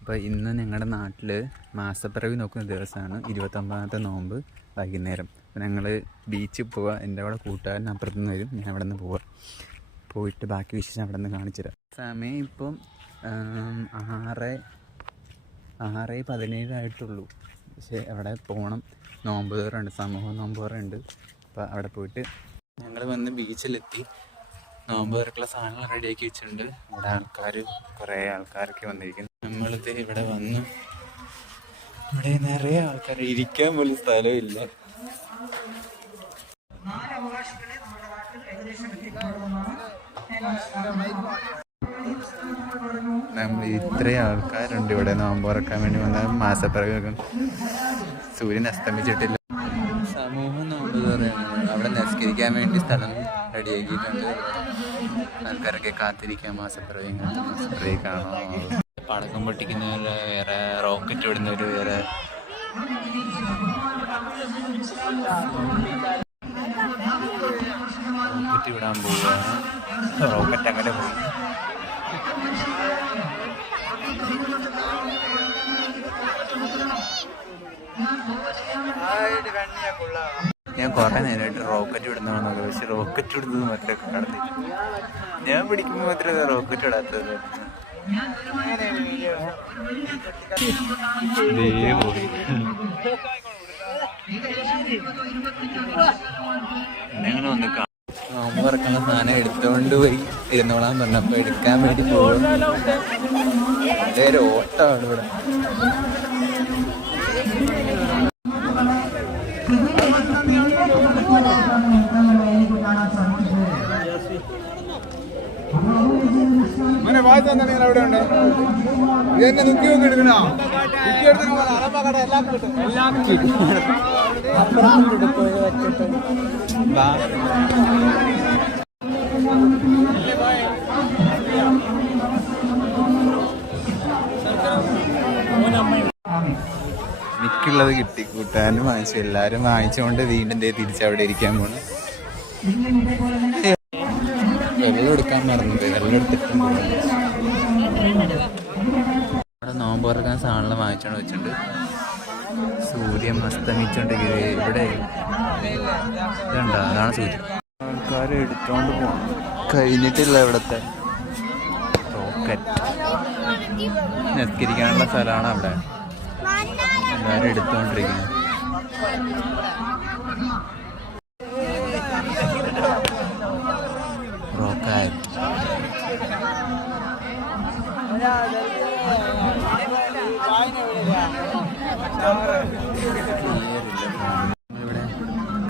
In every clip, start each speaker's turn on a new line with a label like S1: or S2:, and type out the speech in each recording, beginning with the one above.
S1: അപ്പോൾ ഇന്ന് ഞങ്ങളുടെ നാട്ടിൽ മാസപ്പിറവി നോക്കുന്ന ദിവസമാണ് ഇരുപത്തൊമ്പതാമത്തെ നോമ്പ് വൈകുന്നേരം. അപ്പോൾ ഞങ്ങൾ ബീച്ചിൽ പോവുക എന്റെ അവിടെ കൂട്ടുകാരൻ അപ്പുറത്ത് നിന്ന് വരും. ഞാൻ അവിടെ നിന്ന് പോവുക പോയിട്ട് ബാക്കി വിശേഷം അവിടെ നിന്ന് കാണിച്ചു തരാം. സമയം ഇപ്പം ആറ് ആറ് പതിനേഴായിട്ടുള്ളൂ. പക്ഷേ അവിടെ പോകണം നോമ്പ് തുറയുണ്ട് സമൂഹ നോമ്പ് തുറയുണ്ട് അപ്പോൾ അവിടെ പോയിട്ട് ഞങ്ങൾ വന്ന് ബീച്ചിലെത്തി. നോമ്പ് തുറക്കുള്ള സാധനങ്ങൾ റെഡിയാക്കി വെച്ചിട്ടുണ്ട്. ഇവിടെ ആൾക്കാർ കുറേ ആൾക്കാരൊക്കെ വന്നിരിക്കുന്നു. നമ്മളിത് ഇവിടെ വന്നു. ഇവിടെ നിറയെ ആൾക്കാർ ഇരിക്കാൻ പോലും സ്ഥലമില്ല. ഇത്രയും ആൾക്കാരുണ്ട് ഇവിടെ. നോമ്പ് ഉറക്കാൻ വേണ്ടി വന്ന മാസപ്പിറകം സൂര്യൻ അസ്തമിച്ചിട്ടില്ല. സമൂഹം നോമ്പ് പറയുന്നത് അവിടെ നിസ്കരിക്കാൻ വേണ്ടി സ്ഥലം റെഡിയാക്കിയിട്ടുണ്ട്. ആൾക്കാരൊക്കെ കാത്തിരിക്കാൻ മാസപ്പിറവി മാസപ്പിറവി കാണാം. പടക്കം പൊട്ടിക്കുന്നവർ വേറെ റോക്കറ്റ് വിടുന്നവർ വേറെ റോക്കറ്റ് വിടാൻ പോവുകയാണ്. റോക്കറ്റ് അങ്ങനെ പോയി. ഞാൻ കുറെ നേരമായിട്ട് റോക്കറ്റ് വിടുന്നതാണെന്നൊക്കെ പക്ഷെ റോക്കറ്റ് വിടുന്നത് മാത്രമേ കാണുന്നില്ല ഞാൻ പിടിക്കുമ്പോൾ മാത്രമേ റോക്കറ്റ് ഇടാത്തത്. തുറക്കുന്ന സാധനം എടുത്തോണ്ട് പോയി. ഇരുന്നോളാൻ പറഞ്ഞപ്പോ എടുക്കാൻ വേണ്ടി പോകും അതേ ഒരു ഓട്ടമാണ് ഇവിടെ.
S2: മോനെ വായി തന്നെ നിങ്ങൾ അവിടെ ഉണ്ട്. ഇത് എന്നെ ദുഃഖി ഒന്നും എടുക്കണോ? നുക്കി എടുത്തിട്ട് അറപ്പാക്കട എല്ലാം കിട്ടും. എല്ലാം കിട്ടും.
S1: ബാ. എനിക്കുള്ളത് കിട്ടി. കൂട്ടുകാരനും വാങ്ങിച്ചു. എല്ലാരും വാങ്ങിച്ചുകൊണ്ട് വീണ്ടും ദേ തിരിച്ചവിടെ ഇരിക്കാൻ പോണു. വെള്ളം എടുക്കാൻ മറന്നത് വെള്ളം എടുത്തിട്ടുണ്ട് ഇവിടെ നോമ്പ് തുറക്കാൻ സാധനം വാങ്ങിച്ചോണ്ട് വെച്ചിട്ടുണ്ട്. സൂര്യൻ അസ്തമിച്ചോണ്ടിരിക്കുന്നത് ഇവിടെ ഇതുണ്ടോ? അതാണ് സൂര്യൻ ആൾക്കാർ എടുത്തോണ്ട് പോകണം കഴിഞ്ഞിട്ടില്ല ഇവിടത്തെ. റോക്കറ്റ്. നിസ്കരിക്കാനുള്ള സ്ഥലമാണ് അവിടെ. എല്ലാവരും എടുത്തോണ്ടിരിക്കുന്നത് നമ്മളിവിടെ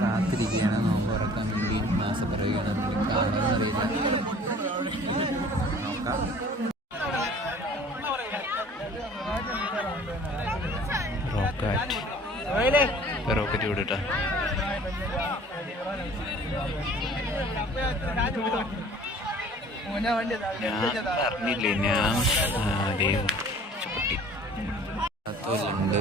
S1: കാത്തിരിക്കുകയാണ് നോമ്പ് തുറക്കാൻ വേണ്ടി മാസപ്പിറവിയാണ് കാണുമെന്നറിയില്ല നോക്കാം റോക്കറ്റ് റോക്കറ്റ് വിടട്ടാ ഞാൻ പറഞ്ഞില്ലേ ഞാൻ ദൈവം ചുട്ടി അതുണ്ട്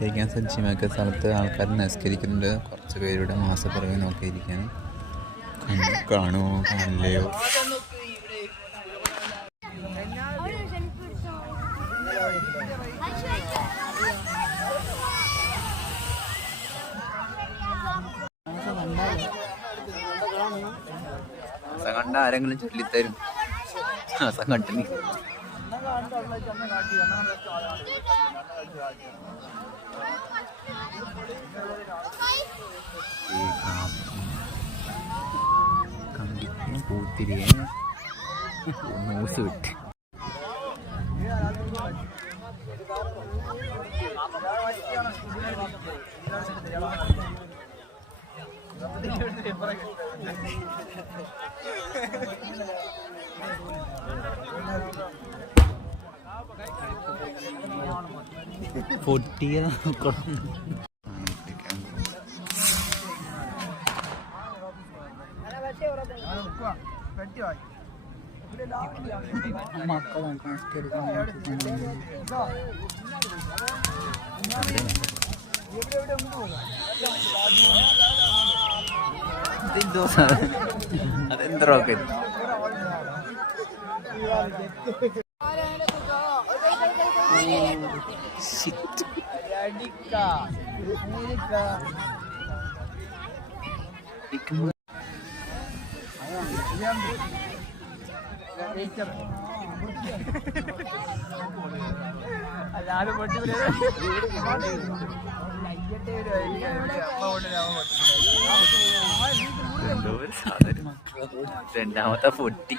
S1: നിസ്കരിക്കാൻ സജ്ജമാക്കിയ സ്ഥലത്ത് ആൾക്കാർ നിസ്കരിക്കുന്നുണ്ട്. കുറച്ച് പേരുടെ മാസപ്പുറകെ നോക്കിയിരിക്കാൻ കാണുമോ? കാണില്ലയോ കണ്ട ആരെങ്കിലും ചൊല്ലിത്തരും. ആസം കണ്ടിനി पूछती रही है नो सूट Thank you. പൊട്ടിയ നോക്കണം. അതെന്ത് റോക്കറ്റ് Shit. ഇരിക്കുമ്പോ എന്തോ ഒരു സാധനം. രണ്ടാമത്തെ പൊട്ടി.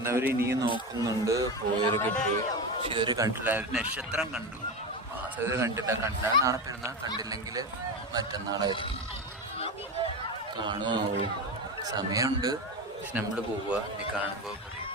S1: നോക്കുന്നവർ ഇനിയും നോക്കുന്നുണ്ട്. പോയൊരു കിട്ടി പക്ഷെ ഇവർ കണ്ടില്ല. നക്ഷത്രം കണ്ടു. മാസം കണ്ടില്ല. കണ്ടാൽ നാളെ പെരുന്നാൾ കണ്ടില്ലെങ്കിൽ മറ്റന്നാളായിരിക്കും. കാണുമോ സമയമുണ്ട്. പക്ഷെ നമ്മൾ പോവുക. ഇനി കാണുമ്പോൾ പറയും.